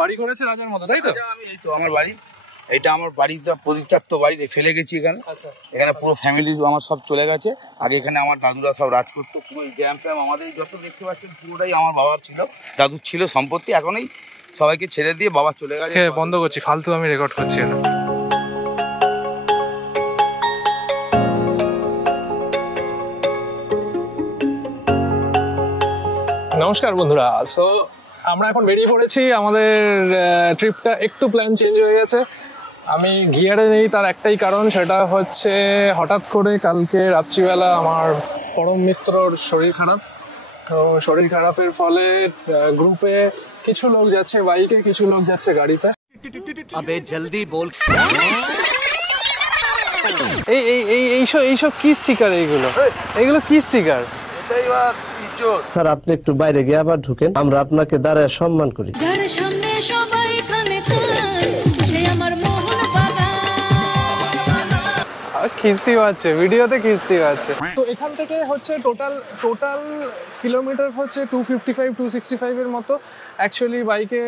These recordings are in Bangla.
বাড়ি করেছে রাজার মতো, তাই তো? আমি এই তো আমার বাড়ি, এটা আমার বাড়িতে পরিত্যক্ত বাড়িতে ফেলে গেছি এখানে। এখানে পুরো ফ্যামিলি আমার সব চলে গেছে। আগে এখানে আমার দাদুরা সব রাজ করতো। পুরো গ্রাম ফ্যাম আমাদের যত দেখতে পাচ্ছেন পুরোটাই আমার বাবার ছিল, দাদুর ছিল সম্পত্তি। এখনই সবাইকে ছেড়ে দিয়ে বাবা চলে গেছে। বন্ধ করছি, ফালতু আমি রেকর্ড করছি না। নমস্কার বন্ধুরা, সো আমরা এখন বেরিয়ে পড়েছি। আমাদের ট্রিপটা একটু প্ল্যান চেঞ্জ হয়ে গেছে। আমি গিয়ারে নেই, তার একটাই কারণ, সেটা হচ্ছে হঠাৎ করে কালকে রাত্রিবেলা আমার পরম মিত্রর শরীর খারাপ। তো শরীর খারাপের ফলে গ্রুপে কিছু লোক যাচ্ছে বাইকে, কিছু লোক যাচ্ছে গাড়িতে। আবে জলদি বল। এইসব কি স্টিকার? এইগুলো কি স্টিকার? স্যার আপনি একটু বাইরে গিয়ে আবার ঢুকেন, আমরা আপনাকে দাঁড়ায় সম্মান করি। খিস্তি পাচ্ছে, ভিডিওতে খিস্তি পাচ্ছে। তো এখান থেকে হচ্ছে টোটাল কিলোমিটার হচ্ছে 255-265 এর মতো। অ্যাকচুয়ালি বাইকে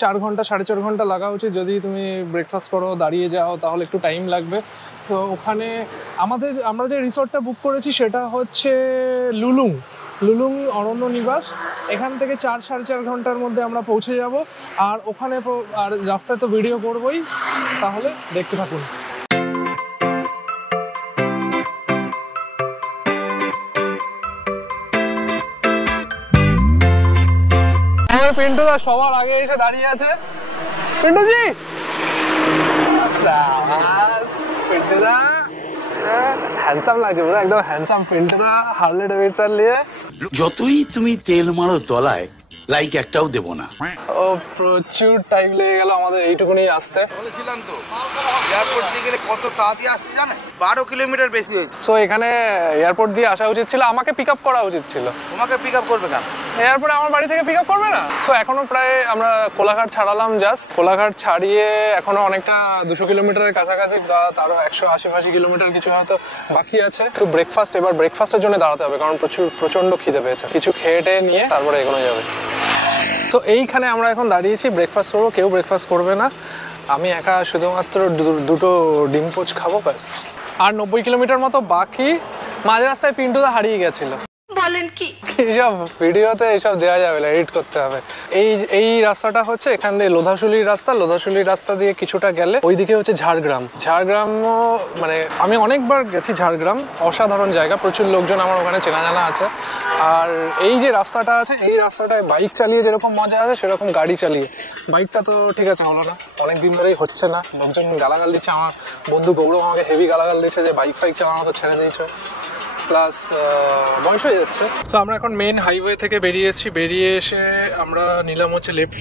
4 ঘন্টা 4.5 ঘন্টা লাগা উচিত। যদি তুমি ব্রেকফাস্ট করো, দাঁড়িয়ে যাও, তাহলে একটু টাইম লাগবে। তো ওখানে আমরা যে রিসর্টটা বুক করেছি সেটা হচ্ছে লুলুং অরণ্য নিবাস। এখান থেকে 4-4.5 ঘন্টার মধ্যে আমরা পৌঁছে যাব। আর ওখানে আর রাস্তায় তো ভিডিও করবোই, তাহলে দেখতে থাকুন। পিন্টুদা সবার আগে এসে দাঁড়িয়ে আছে। পিন্টুজি, পিন্টুদা হ্যান্ডসাম লাগছে পুরো, একদম হ্যান্ডসাম পিন্টুদা হার্লে ডেভিডসন নিয়ে। যতই তুমি তেল মারো তলায়, লাইক একটাও দেবো না। ও প্রচুর টাইম লেগে গেল আমাদের এইটুকুনি আসতে। বলেছিলাম তো এয়ারপোর্ট দিয়ে গেলে কত তাড়াতাড়ি আসতে জানে, 12 কিলোমিটার বেশি হয়েছে। সো এখানে এয়ারপোর্ট দিয়ে আসা উচিত ছিল, আমাকে পিক আপ করা উচিত ছিল। তোমাকে পিক আপ করবে কেন? এয়ারপোর্টে আমার বাড়ি থেকে পিক আপ করবে না? সো এখনো প্রায় আমরা কোলাঘাট ছাড়ালাম, জাস্ট কোলাঘাট ছাড়িয়ে এখনো অনেকটা 200 কিলোমিটারের কাছাকাছি, তারও 180 কিলোমিটার কিছু হয়তো বাকি আছে। একটু ব্রেকফাস্ট, এবার ব্রেকফাস্টের জন্য দাঁড়াতে হবে, কারণ প্রচন্ড খিদে পেয়েছে। কিছু খেয়ে টেয়ে নিয়ে তারপরে এগোনো যাবে। তো এইখানে আমরা এখন দাঁড়িয়েছি, ব্রেকফাস্ট করবো। কেউ ব্রেকফাস্ট করবে না, আমি একা শুধুমাত্র দুটো ডিম পোচ খাবো ব্যাস। আর 90 কিলোমিটার মতো বাকি। মাঝ রাস্তায় পিন্টুদা হারিয়ে গেছিল। বলেন কি? এইসব ভিডিওতে এইসব দেওয়া যাবে না, এডিট করতে হবে। এই রাস্তাটা হচ্ছে এখান দিয়ে লোধাশুলির রাস্তা দিয়ে কিছুটা গেলে ওইদিকে হচ্ছে ঝাড়গ্রামও, মানে আমি অনেকবার গেছি ঝাড়গ্রাম, অসাধারণ জায়গা, প্রচুর লোকজন আমার ওখানে চেনা জানা আছে। আর এই যে রাস্তাটা আছে, এই রাস্তাটায় বাইক চালিয়ে যেরকম মজা আছে সেরকম গাড়ি চালিয়ে। বাইকটা তো ঠিক আছে হলো না, অনেকদিন ধরেই হচ্ছে না, লোকজন গালাগাল দিচ্ছে। আমার বন্ধু গৌরব আমাকে হেভি গালাগাল দিচ্ছে যে বাইক চালানো তো ছেড়ে দিয়েছে, প্লাস বয়স হয়ে যাচ্ছে। তো আমরা এখন মেন হাইওয়ে থেকে বেরিয়ে এসে আমরা নিলাম হচ্ছে লেফট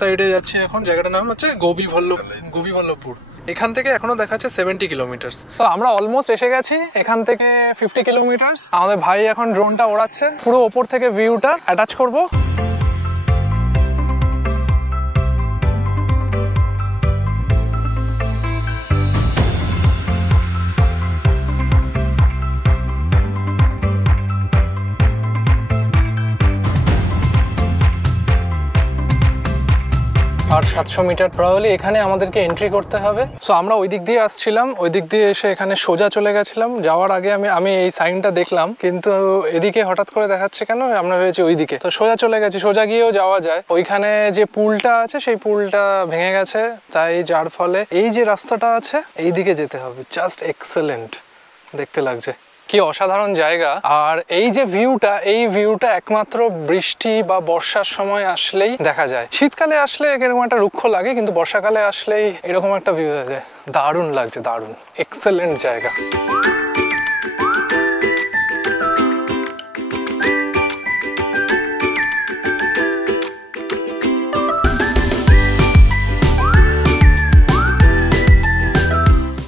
সাইডে যাচ্ছি এখন। জায়গাটার নাম হচ্ছে গোবিবল্লভপুর। এখান থেকে এখনো দেখাচ্ছে 70 কিলোমিটার। তো আমরা অলমোস্ট এসে গেছি, এখান থেকে 50 কিলোমিটার। আমাদের ভাই এখন ড্রোনটা ওড়াচ্ছে, পুরো ওপর থেকে ভিউটা অ্যাটাচ করবো। আর 700 মিটার প্রবাবলি এখানে আমাদেরকে এন্ট্রি করতে হবে। সো আমরা ওই দিক দিয়ে আসছিলাম, ওই দিক দিয়ে এসে এখানে সোজা চলে গেছিলাম। যাওয়ার আগে আমি এই সাইনটা দেখলাম, কিন্তু এদিকে হঠাৎ করে দেখাচ্ছে কেন, আমরা ভেবেছি ওই দিকে। তো সোজা চলে গেছি, সোজা গিয়েও যাওয়া যায়। ওইখানে যে পুলটা আছে সেই পুলটা ভেঙে গেছে, তাই যার ফলে এই যে রাস্তাটা আছে এই দিকে যেতে হবে। জাস্ট এক্সেলেন্ট দেখতে লাগছে, কি অসাধারণ জায়গা। আর এই যে ভিউটা একমাত্র বৃষ্টি বা বর্ষার সময় আসলেই দেখা যায়। শীতকালে আসলে এরকম একটা রুক্ষ লাগে, কিন্তু বর্ষাকালে আসলেই এরকম একটা ভিউ দেখা যায়। দারুণ লাগছে, দারুণ এক্সেলেন্ট জায়গা।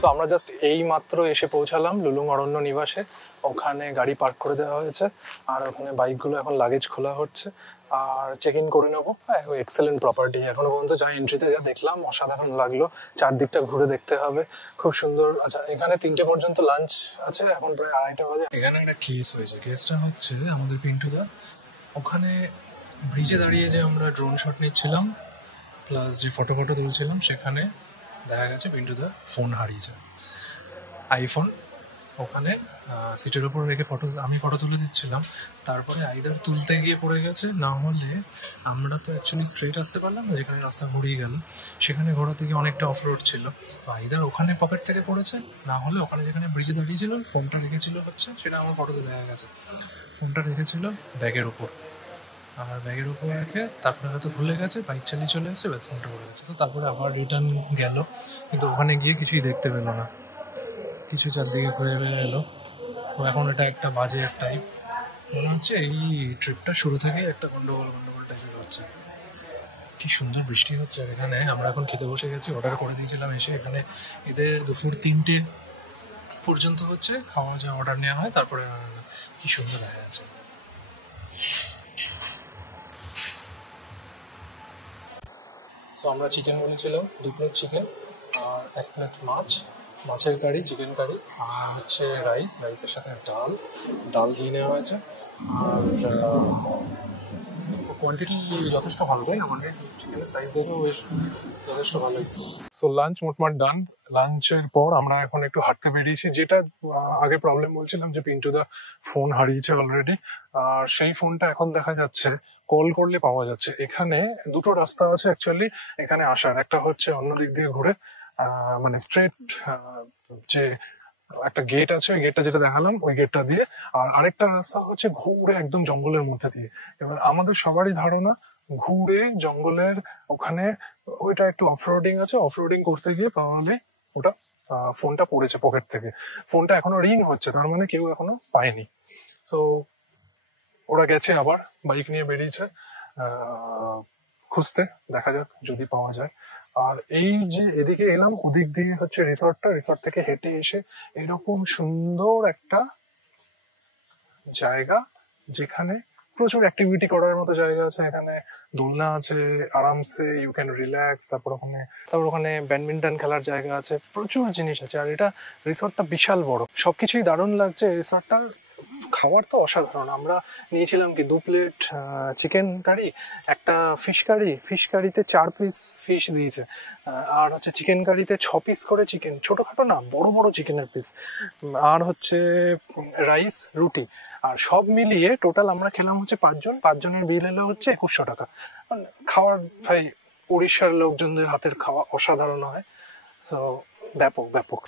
তো আমরা জাস্ট এই মাত্র এসে পৌঁছালাম লুলুং অরণ্য নিবাসে। ওখানে গাড়ি পার্ক করে দেওয়া হয়েছে, আর ওখানে বাইকগুলো এখন লাগেজ খোলা হচ্ছে আর চেক ইন করে নেবো। এক্সেলেন্ট প্রপার্টি, এখনো পর্যন্ত যা এন্ট্রিতে যা দেখলাম অসাধারণ লাগলো। চারদিকটা ঘুরে দেখতে হবে, খুব সুন্দর। আচ্ছা, এখানে 3টে পর্যন্ত লাঞ্চ আছে, এখন প্রায় 2:30 বাজে। এখানে একটা কেস হয়েছে, কেসটা হচ্ছে আমাদের পিন্টুদা ওখানে ব্রিজে দাঁড়িয়ে যে আমরা ড্রোন শট নিচ্ছিলাম প্লাস যে ফটো তুলছিলাম সেখানে দেখা গেছে পিন্টুদার ফোন হারিয়েছে, আইফোন ওখানে সিটের উপর রেখে আমি ফটো তুলে দিচ্ছিলাম, তারপরে আইদার তুলতে গিয়ে পড়ে গেছে, না হলে আমরা তো অ্যাকচুয়ালি স্ট্রেট আসতে পারলাম না, যেখানে রাস্তা ঘুরিয়ে গেল সেখানে ঘোরা থেকে অনেকটা অফ রোড ছিল, আইদার ওখানে পকেট থেকে পড়েছে, না হলে ওখানে যেখানে ব্রিজে দাঁড়িয়েছিল ফোনটা রেখেছিল হচ্ছে, সেটা আমার ফটোতে দেখা গেছে, ফোনটা রেখেছিল ব্যাগের উপর, আর ব্যাগের উপর রেখে তারপরে হয়তো ভুলে গেছে, বাইক চালিয়ে চলে এসেছে, ব্যাস ফোনটা পড়ে গেছে। তো তারপরে আবার রিটার্ন গেল, কিন্তু ওখানে গিয়ে কিছুই দেখতে পেলো না, কিছু চারদিকে ফিরে এলো। তো এখন এটা একটা বাজে টাইপ মনে হচ্ছে, এই ট্রিপটা শুরু থেকেই একটা গন্ডগোল টাইপের হচ্ছে। কি সুন্দর বৃষ্টি হচ্ছে, আর এখানে আমরা এখন খেতে বসে গেছি, অর্ডার করে দিয়েছিলাম এসে, এখানে এদের দুপুর 3টে পর্যন্ত হচ্ছে খাওয়া যা অর্ডার নেওয়া হয়, তারপরে কি সুন্দর দেখা যাচ্ছে। তো আমরা চিকেন বলেছিলাম, 2 প্লেট চিকেন আর 1 প্লেট মাছের কারি, চিকেন কারি, আর হচ্ছে রাইসের সাথে ডাল দিয়ে নেওয়া হয়েছে, আর কোয়ান্টিটি যথেষ্ট ভালো, তাই না? মানে চিকেনের সাইজ দেখেও বেশ যথেষ্ট ভালোই। সো লাঞ্চ মোটমাট ডান। লাঞ্চের পর আমরা এখন একটু হাঁটতে বেরিয়েছি, যেটা আগে প্রবলেম বলছিলাম যে পিন্টুদা ফোন হারিয়েছে অলরেডি, আর সেই ফোনটা এখন দেখা যাচ্ছে কল করলে পাওয়া যাচ্ছে। এখানে দুটো রাস্তা আছে অ্যাকচুয়ালি এখানে আসার, একটা হচ্ছে অন্য দিক দিয়ে ঘুরে মানে স্ট্রেট যে একটা গেট আছে, ওই গেটটা যেটা দেখালাম ওই গেটটা দিয়ে, আর আরেকটা রাস্তা হচ্ছে ঘুরে একদম জঙ্গলের মধ্যে দিয়ে। এবার আমাদের সবারই ধারণা ঘুরে জঙ্গলের ওখানে ওইটা একটু অফরোডিং আছে, অফরোডিং করতে গিয়ে তাহলে ওটা ফোনটা পড়েছে পকেট থেকে, ফোনটা এখনো রিং হচ্ছে, তার মানে কেউ এখনো পায়নি। তো ওরা গেছে আবার বাইক নিয়ে বেরিয়েছে খুঁজতে, দেখা যাক যদি পাওয়া যায়। আর এই যে এদিকে এলাম, ওদিক দিয়ে হচ্ছে রিসর্ট থেকে হেঁটে এসে এরকম সুন্দর একটা জায়গা যেখানে প্রচুর অ্যাক্টিভিটি করার মতো জায়গা আছে। এখানে দোলনা আছে, আরামসে ইউ ক্যান রিল্যাক্স, তারপর ওখানে ব্যাডমিন্টন খেলার জায়গা আছে, প্রচুর জিনিস আছে। আর এটা রিসর্টটা বিশাল বড়, সবকিছুই দারুণ লাগছে। রিসর্টটার খাবার তো অসাধারণ। আমরা নিয়েছিলাম কি 2 প্লেট চিকেন কারি, একটা ফিশ কারিতে 4 পিস ফিশ দিয়েছে, আর হচ্ছে চিকেন কারিতে 6 পিস করে চিকেন, ছোটখাটো না বড় বড় চিকেনের পিস, আর হচ্ছে রাইস, রুটি, আর সব মিলিয়ে টোটাল আমরা খেলাম হচ্ছে 5 জন, 5 জনের বিল এলো হচ্ছে 2100 টাকা। খাওয়ার ভাই উড়িষ্যার লোকজনদের হাতের খাওয়া অসাধারণ হয়, তো ব্যাপক।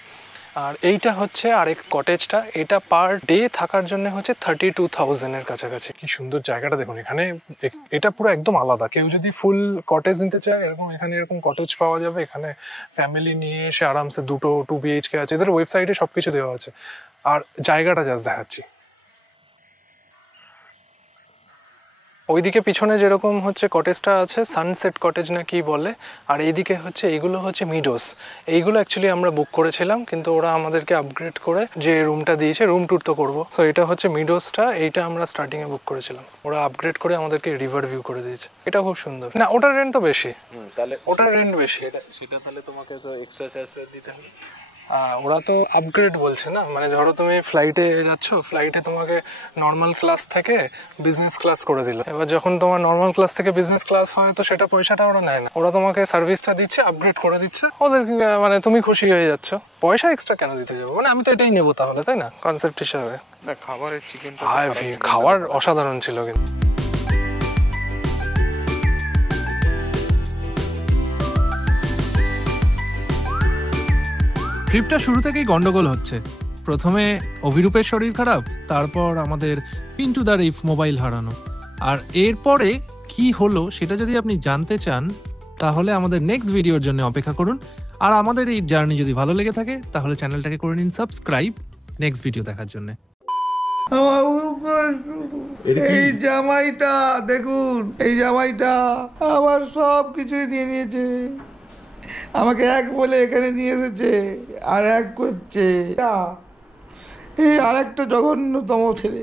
আর এইটা হচ্ছে আরেক কটেজটা, এটা পার ডে থাকার জন্য হচ্ছে 32,000 কাছাকাছি। কি সুন্দর জায়গাটা দেখুন, এখানে এটা পুরো একদম আলাদা। কেউ যদি ফুল কটেজ নিতে চায় এখানে এরকম কটেজ পাওয়া যাবে। এখানে ফ্যামিলি নিয়ে এসে আরামসে 2 BHK আছে, এদের ওয়েবসাইটে সবকিছু দেওয়া আছে। আর জায়গাটা জাস্ট দেখাচ্ছি, ওইদিকে পিছনে যেরকম হচ্ছে কটেজটা আছে, সানসেট কটেজ না কি বলে, আর এইদিকে হচ্ছে এইগুলো হচ্ছে মিডোস। এইগুলো অ্যাকচুয়ালি আমরা বুক করেছিলাম, কিন্তু ওরা আমাদেরকে আপগ্রেড করে যে রুমটা দিয়েছে, রুম ট্যুর তো করবো। সো এটা হচ্ছে মিডোসটা, এইটা আমরা স্টার্টিংয়ে বুক করেছিলাম, ওরা আপগ্রেড করে আমাদেরকে রিভার ভিউ করে দিয়েছে। এটা খুব সুন্দর। না, ওটার রেন্ট তো বেশি, তাহলে ওটার রেন্ট বেশি, সেটা তাহলে তোমাকে তো এক্সট্রা চার্জ দিতে হবে। ওরা তো আপগ্রেড বলছে না, মানে ধরো তুমি ফ্লাইটে যাচ্ছ, ফ্লাইটে তোমাকে নর্মাল ক্লাস থেকে বিজনেস ক্লাস করে দিল। এবার যখন তোমার নর্মাল ক্লাস থেকে বিজনেস ক্লাস হয়, তো সেটা পয়সাটা ওরা নেয় না, ওরা তোমাকে সার্ভিসটা দিচ্ছে, আপগ্রেড করে দিচ্ছে ওদের, মানে তুমি খুশি হয়ে যাচ্ছ, পয়সা এক্সট্রা কেন দিতে যাবো, মানে আমি তো এটাই নেবো তাহলে, তাই না, কনসেপ্ট হিসাবে। না, খাবারের চিকেন খাবার অসাধারণ ছিল কিন্তু। ট্রিপটা শুরু থেকেই গন্ডগোল হচ্ছে। প্রথমে অভিরূপের শরীর খারাপ, তারপর আমাদের পিন্টুদার এই মোবাইল হারানো, আর এরপরে কি হলো সেটা যদি আপনি জানতে চান তাহলে আমাদের নেক্সট ভিডিওর জন্য অপেক্ষা করুন। আর আমাদের এই জার্নি যদি ভালো লেগে থাকে তাহলে চ্যানেলটাকে করে নিন সাবস্ক্রাইব নেক্সট ভিডিও দেখার জন্য। এই জামাইটা দেখুন, এই জামাইটা আমার সব কিছুই দিয়ে নিয়েছে। আমাকে এক বলে এখানে নিয়ে এসেছে, আর এক করছে এই আরেকটা জঘন্যতম ছেলে।